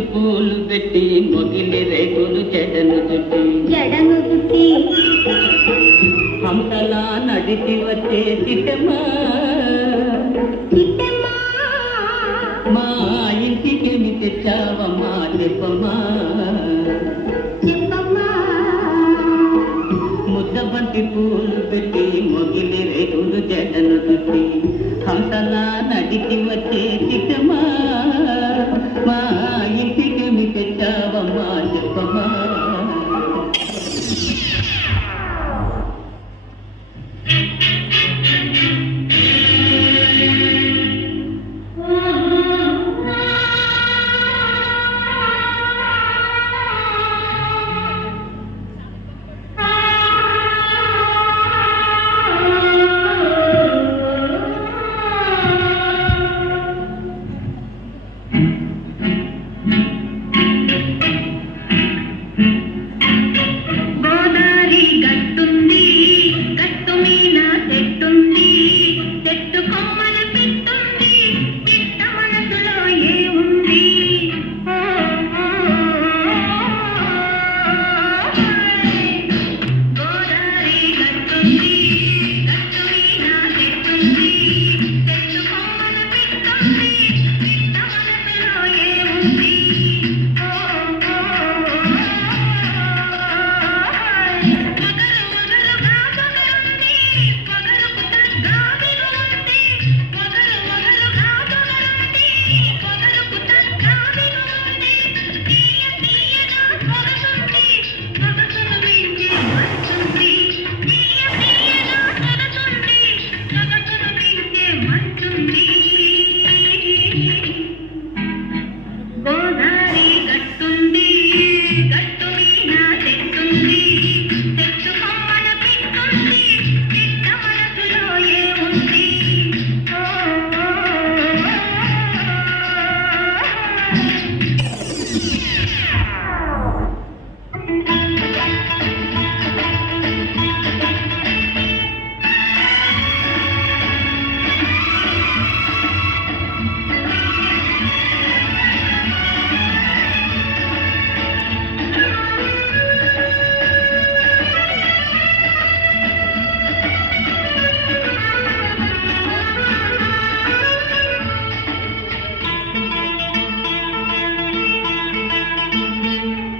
బంతి పూలు పెట్టి మొగిలి రేకులు జడను చుట్టి హంసలా నడిచి వచ్చే చిట్టమ్మా మా ఇంటికి తెచ్చావమ్మా చెప్పమ్మా ముద్ద బంతి పూలు పెట్టి మొగిలి రేకులు జడను చుట్టి హంసలా నడిచి వచ్చే చిట్టమ్మా మా ఇంటికి తెచ్చావమ్మా చెప్పమ్మా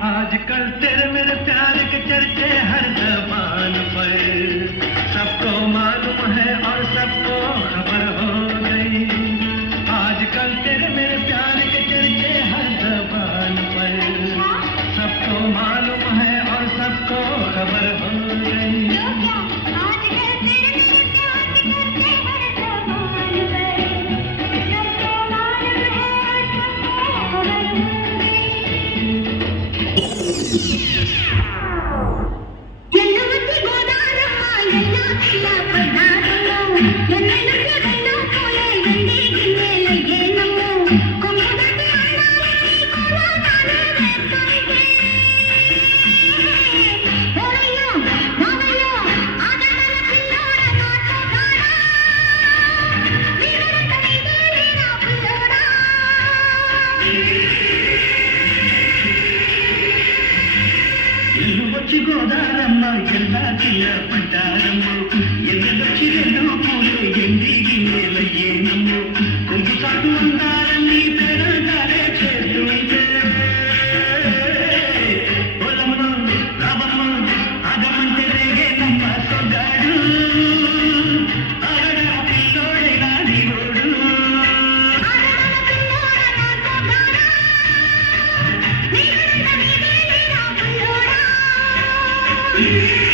आजकल तेरे मेरे प्यार के चर्चे हर ज़बान पर सबको मालूम है और सबको खबर हो गई। आजकल तेरे मेरे प्यार के चर्चे हर ज़बान पर सबको मालूम है और सबको खबर हो गई। గోదారమ్మ ఎల్లా జిల్ల పడ్డారమ్మ ఎల్లొచ్చి రెండు పూలు ఎండి గిన్నెలయ్యేనమ్మ కొంగు సాటు అందాలన్నీ పేరంటారే చేస్తుంటే పొలమ్మ రాబమ్మ ఆగమంటే రేగే నమ్మ సొగాడు ఆగడా పిల్లోడే నాది గోడు Yeah.